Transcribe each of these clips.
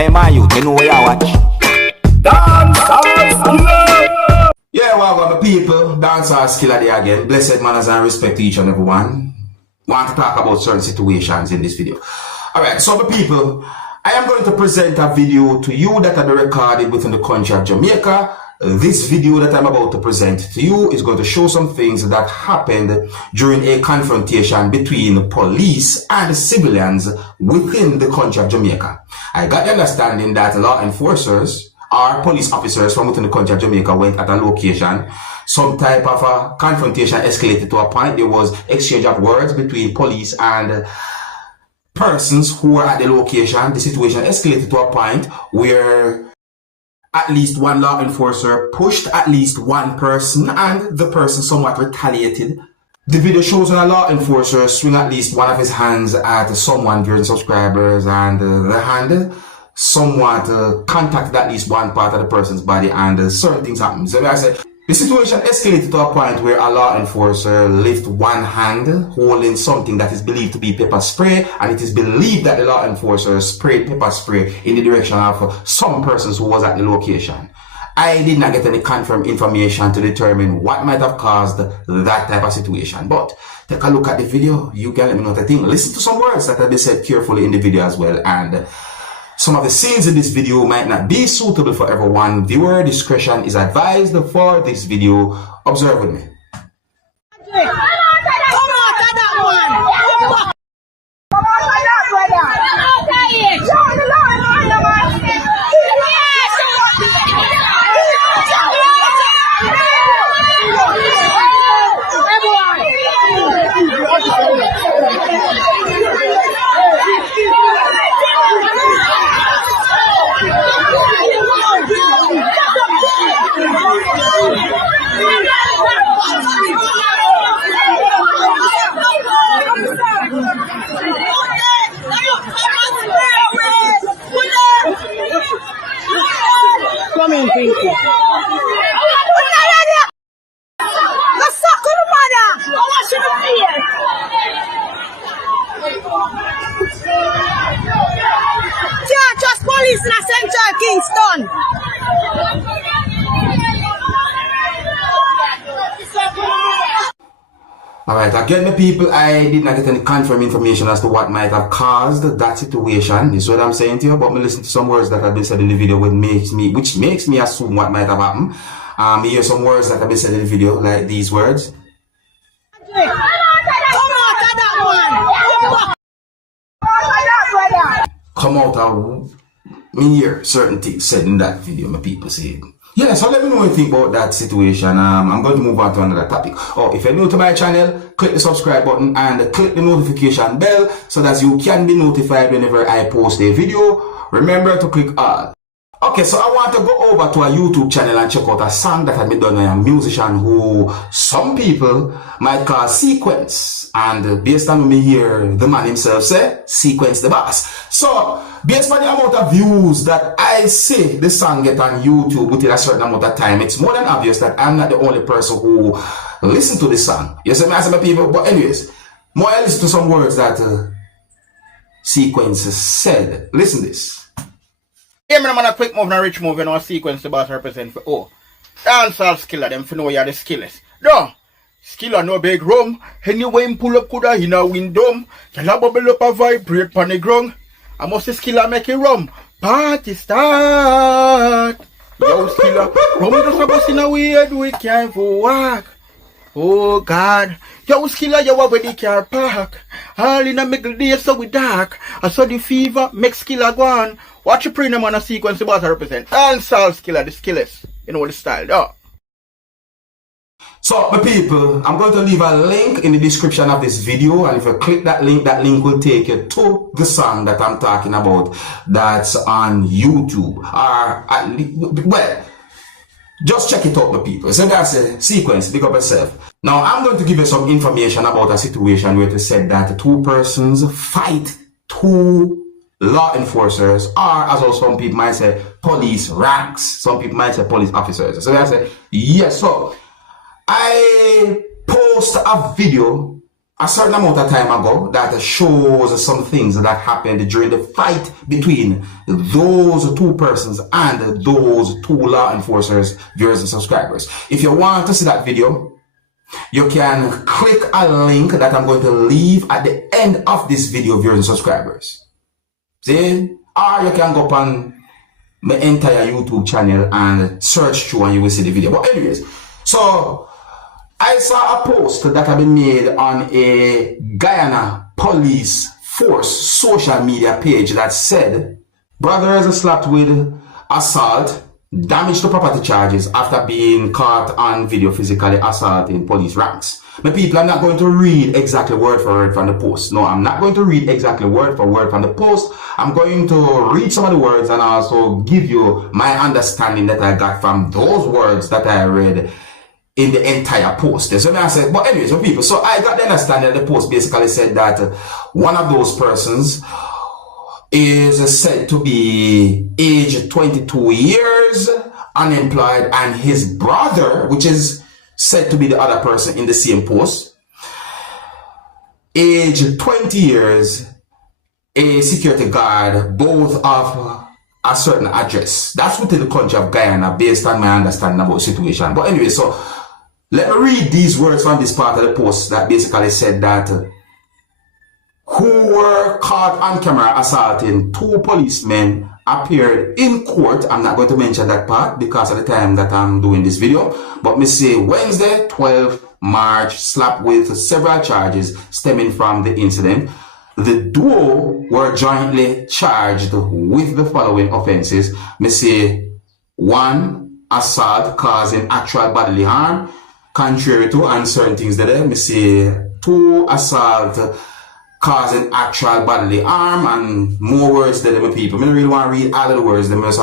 Hey man, you know where you watch. Dancehall skilla. Yeah, welcome the people. Dancehall skilla there again. Blessed manners and respect to each and every one. Want to talk about certain situations in this video. Alright, so the people, I am going to present a video to you that I recorded within the country of Jamaica. This video that I'm about to present to you is going to show some things that happened during a confrontation between police and civilians within the country of Jamaica. I got the understanding that law enforcers or police officers from within the country of Jamaica went at a location. Some type of a confrontation escalated to a point. There was exchange of words between police and persons who were at the location. The situation escalated to a point where at least one law enforcer pushed at least one person and the person somewhat retaliated. The video shows when a law enforcer swing at least one of his hands at someone during subscribers and the hand somewhat contacted at least one part of the person's body and certain things happen. So like I said, the situation escalated to a point where a law enforcer lifted one hand holding something that is believed to be pepper spray, and it is believed that the law enforcer sprayed pepper spray in the direction of some persons who was at the location. I did not get any confirmed information to determine what might have caused that type of situation, but take a look at the video. You can let me know what I think. Listen to some words that have been said carefully in the video as well, and some of the scenes in this video might not be suitable for everyone. Viewer discretion is advised for this video. Observe with me. Come in, people. Just police in Central Kingston. Alright, again the people, I did not get any confirmed information as to what might have caused that situation. This is what I'm saying to you, but me listen to some words that have been said in the video which makes me assume what might have happened. Hear some words that have been said in the video, like these words. Come out of me hear certain things said in that video, my people say. Yeah, so let me know what you think about that situation. I'm going to move on to another topic. Oh, if you're new to my channel, click the subscribe button and click the notification bell so that you can be notified whenever I post a video. Remember to click all. Okay, so I want to go over to a YouTube channel and check out a song that had been done by a musician who some people might call Sequence. And based on me hear the man himself say, Sequence the boss. So, based on the amount of views that I see the song get on YouTube within a certain amount of time, it's more than obvious that I'm not the only person who listen to this song. You see me as my people? But anyways, more I listen to some words that Sequence said. Listen to this. Yeah, man, a quick move and a rich move, you know, Sequence the boss represent for Dancehall skilla, them for know you're the skillers. No, skilla no big room. Anyway, him pull up coulda in a window. Can I bubble up a vibrate pan the ground? I must see skilla make it rum. Party start. Yo, skilla, rum just a bus in a weird we can't walk. Oh God, yo skilla, you where the car park. All in a middle day so we dark. I saw the fever, make skilla go on. Watch your premium on a Sequence about to represent. Dancehall skilla, the skillers. You know the style, though. So, my people, I'm going to leave a link in the description of this video, and if you click that link will take you to the song that I'm talking about that's on YouTube. Or, at least, well, just check it out, my people. So that's a Sequence, pick up yourself. Now, I'm going to give you some information about a situation where it is said that two persons fight two law enforcers, or as also some people might say, police ranks. Some people might say police officers. So I say, yes, so I post a video a certain amount of time ago that shows some things that happened during the fight between those two persons and those two law enforcers, viewers and subscribers. If you want to see that video, you can click a link that I'm going to leave at the end of this video, viewers and subscribers. See? Or you can go up on my entire YouTube channel and search through and you will see the video. But anyways, so I saw a post that had been made on a Guyana police force social media page that said, brothers are slapped with assault, damage to property charges after being caught on video physically assaulting police ranks. My people, I'm not going to read exactly word for word from the post. No, I'm not going to read exactly word for word from the post. I'm going to read some of the words and also give you my understanding that I got from those words that I read in the entire post. So I said, but anyways, my people, so I got the understanding that the post basically said that one of those persons is said to be age 22 years, unemployed, and his brother, which is said to be the other person in the same post, age 20 years, a security guard, both of a certain address. That's within the country of Guyana, based on my understanding about the situation. But anyway, so let me read these words from this part of the post that basically said that who were caught on camera assaulting two policemen appeared in court. I'm not going to mention that part because of the time that I'm doing this video, but me say Wednesday, 12 March, slapped with several charges stemming from the incident. The duo were jointly charged with the following offenses. Me say 1, assault causing actual bodily harm, contrary to and certain things there. Me say 2, assault causing actual bodily harm, and more words than my people. I don't really want to read all of the words, them just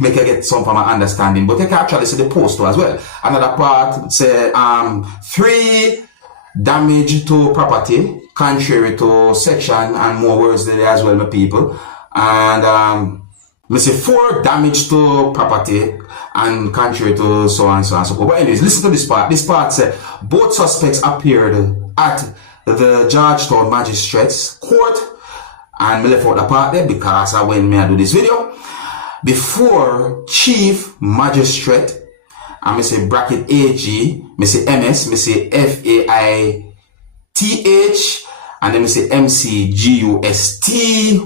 make you get some form of understanding, but you can actually see the post too as well. Another part say 3, damage to property, contrary to section, and more words there as well, my people. And we say 4, damage to property and contrary to so on so on so forth. But anyways, listen to this part. This part said both suspects appeared at the Georgetown Magistrates Court, and me left out the part there because I when me I do this video before Chief Magistrate, and me say bracket AG, me say MS, me say FAITH, and then me say MCGUSTY,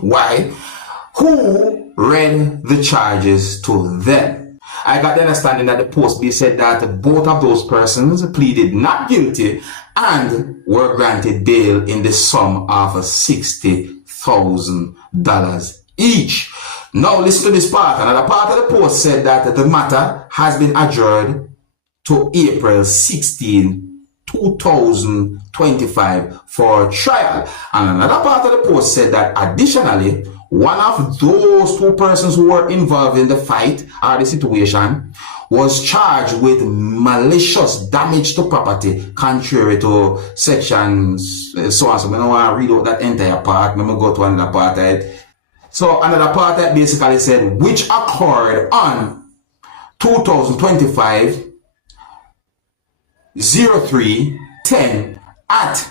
who read the charges to them. I got the understanding that the post be said that both of those persons pleaded not guilty and were granted bail in the sum of $60,000 each. Now listen to this part. Another part of the post said that the matter has been adjourned to April 16, 2025 for trial. And another part of the post said that additionally, one of those two persons who were involved in the fight or the situation was charged with malicious damage to property, contrary to sections so on. So I don't want to read out that entire part. Let me go to another part of it. So another part that basically said, which occurred on 2025 03/10 at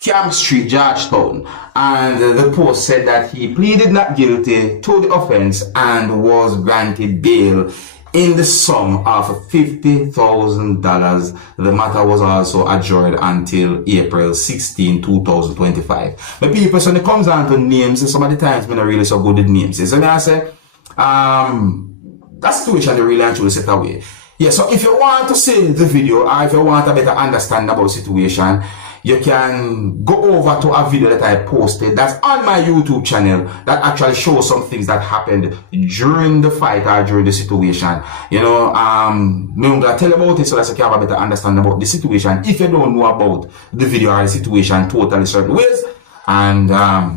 Camp Street, Georgetown, and the post said that he pleaded not guilty to the offense and was granted bail in the sum of $50,000. The matter was also adjourned until April 16, 2025. But people, when it comes down to names, some of the times I'm not really so good at names. So I say, that situation they really actually set away. Yeah, so if you want to see the video, or if you want a better understanding about the situation, you can go over to a video that I posted that's on my YouTube channel that actually shows some things that happened during the fight or during the situation. You know, I'm going to tell you about it so that you can have a better understanding about the situation if you don't know about the video or the situation totally certain ways. And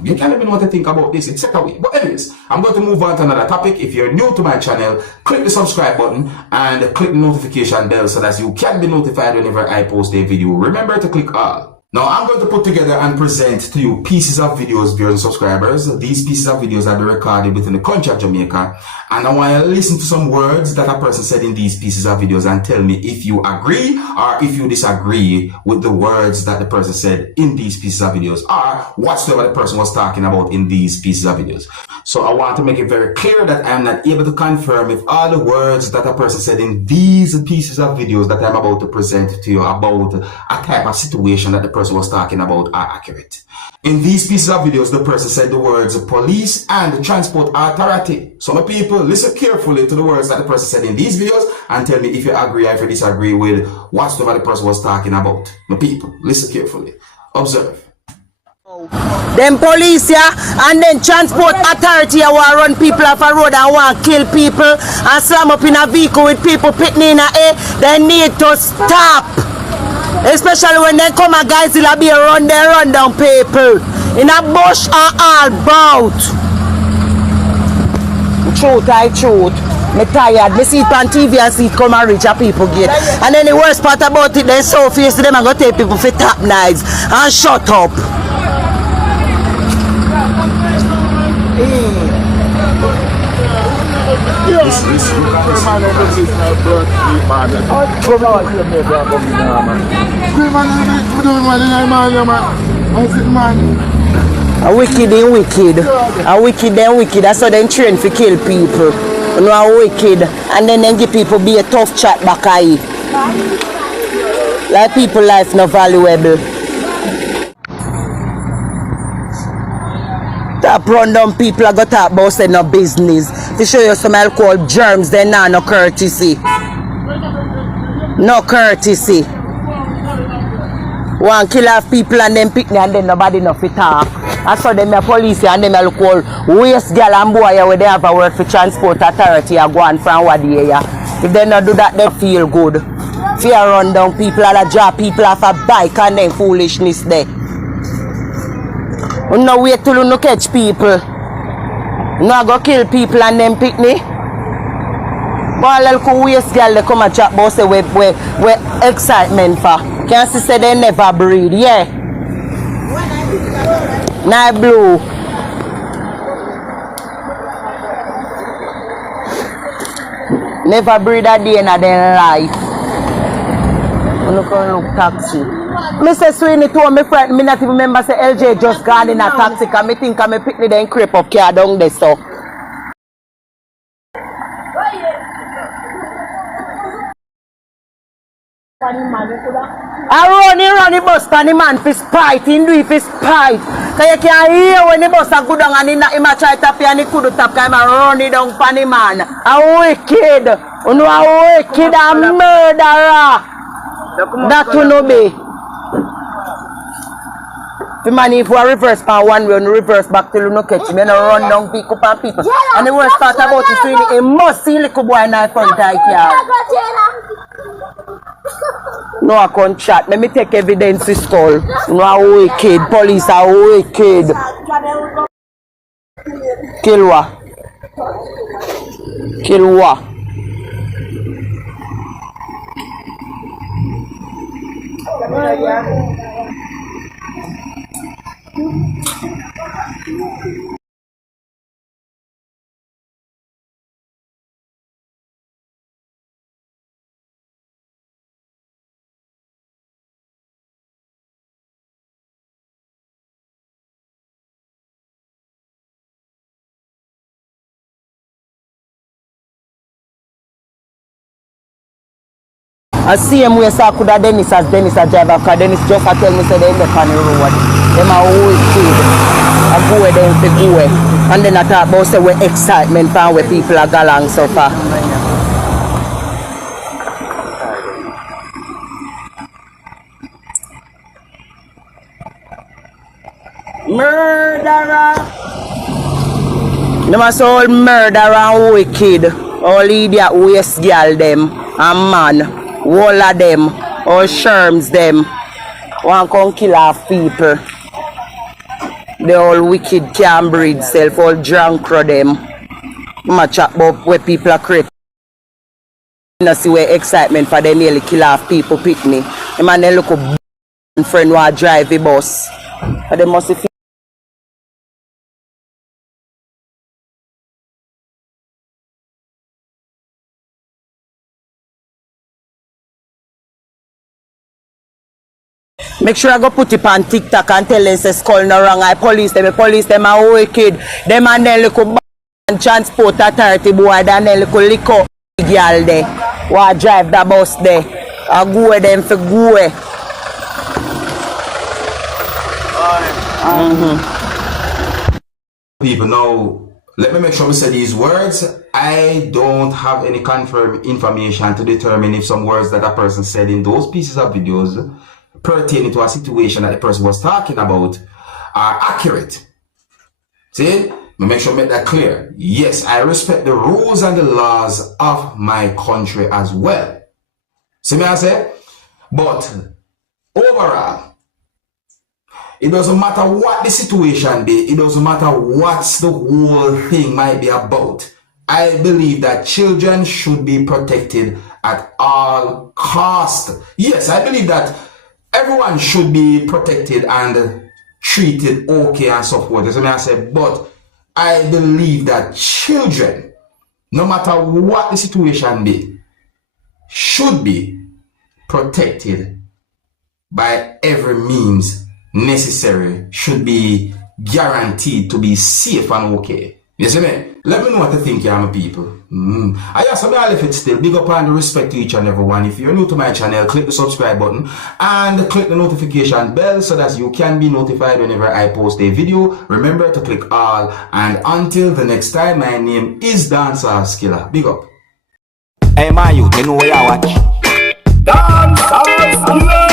you can't even know what to think about this. It's set away. But anyways, I'm going to move on to another topic. If you're new to my channel, click the subscribe button and click the notification bell so that you can be notified whenever I post a video. Remember to click all. Now, I'm going to put together and present to you pieces of videos, viewers and subscribers. These pieces of videos are recorded within the country of Jamaica. And I want you to listen to some words that a person said in these pieces of videos and tell me if you agree or if you disagree with the words that the person said in these pieces of videos or whatsoever the person was talking about in these pieces of videos. So I want to make it very clear that I am not able to confirm if all the words that a person said in these pieces of videos that I'm about to present to you about a type of situation that the person was talking about are accurate. In these pieces of videos, the person said the words police and transport authority. So my people, listen carefully to the words that the person said in these videos and tell me if you agree or if you disagree with whatsoever the person was talking about. My people, listen carefully. Observe. Them police, yeah, and then transport authority want run people off a road and want kill people and slam up in a vehicle with people pitting in a air. They need to stop. Especially when they come a guys will be run down people in a bush and all bout. Truth. Me tired. Me see it on TV and see it come and reach a people gate. And then the worst part about it, they so face them and go take people for top knives and shut up. A wicked and wicked. A wicked and wicked. That's how they train to kill people. You know, a wicked. And then they give people be a tough chat back at you. Like people life not valuable. Top run down people I got talk about say no business. To show you some alcohol germs, then nah, no courtesy. No courtesy. One kill off people and then pick me and then nobody no fit talk. I saw them a police and them alcohol waste girl and boy where they have a work for transport authority and go on from what the area. If they not do that, they feel good. Fear run down people and drop people off a bike and then foolishness there. You no wait till you no catch people. You no go kill people and then pick me. But little waste girl they come and chat about say where excitement for. Can't see say they never breed, yeah. Now blue. Never breed a day in their life. Look taxi. Mr. Sweeney told me friend, me not even remember say LJ just gone in a taxi and me think I me pick me then creep up car down there so. I run the bus for the man for spite, he do it for spite. Cause you can hear when the bus a go down and he ma try tap and he could tap and run it down for the man. A wicked, you know a wicked and murderer. That will not be. The man if we reverse pan one way and reverse back till you no catch him, you no run down pick up and people. And the worst part about it is he must see little boy in front of car. No, I can't chat. Let me take evidence to school. You know, a wicked. Police are wicked. Kill what? Kill what? I see him where I could have Dennis as Dennis a driver because Dennis just tell me say they end up on the road. Them are wicked. I go where them to go. And then I talk about say where excitement and where people are galang so far. Murderer. Them are so all murderer and wicked. All idiot waste girl them and man. All of them, all sherms them, want come kill off people. They all wicked can't breed self, all drunk for them. I'm chat about where people are creeping. You see where excitement for them nearly kill off people picnic. The man they look friend who drive the bus. And they must have make sure I go put it on TikTok and tell them say skull no wrong. I police them are wicked. Them and then little and transport authority boy and then little liquor girl there. Who drive the bus there. I go them for go. People, now let me make sure we say these words. I don't have any confirmed information to determine if some words that a person said in those pieces of videos pertaining to a situation that the person was talking about are accurate. See? Make sure I make that clear. Yes, I respect the rules and the laws of my country as well. See me I say? But overall, it doesn't matter what the situation be, it doesn't matter what the whole thing might be about. I believe that children should be protected at all costs. Yes, I believe that everyone should be protected and treated okay and so forth. That's what I say. But I believe that children, no matter what the situation be, should be protected by every means necessary, should be guaranteed to be safe and okay. You see me? Let me know what you think, young people. I ask me if it's still big up and respect to each and every one. If you're new to my channel, click the subscribe button and click the notification bell so that you can be notified whenever I post a video. Remember to click all, and until the next time, my name is Dancehall Skilla. Big up. Hey, my youth, you know where you watch. Dancehall Skilla.